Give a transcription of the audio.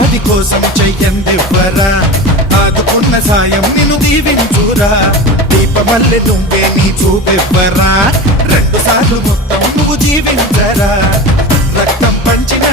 పేదవాడి కోసం చెయ్యందివ్వరా, ఆదుకున్న సాయం నిన్ను దీవించురా, దీపమల్లె నువ్వే నీ చూపెవ్వరా, 2 సార్లు మొత్తం నువ్వు జీవించరా, రక్తం పంచిన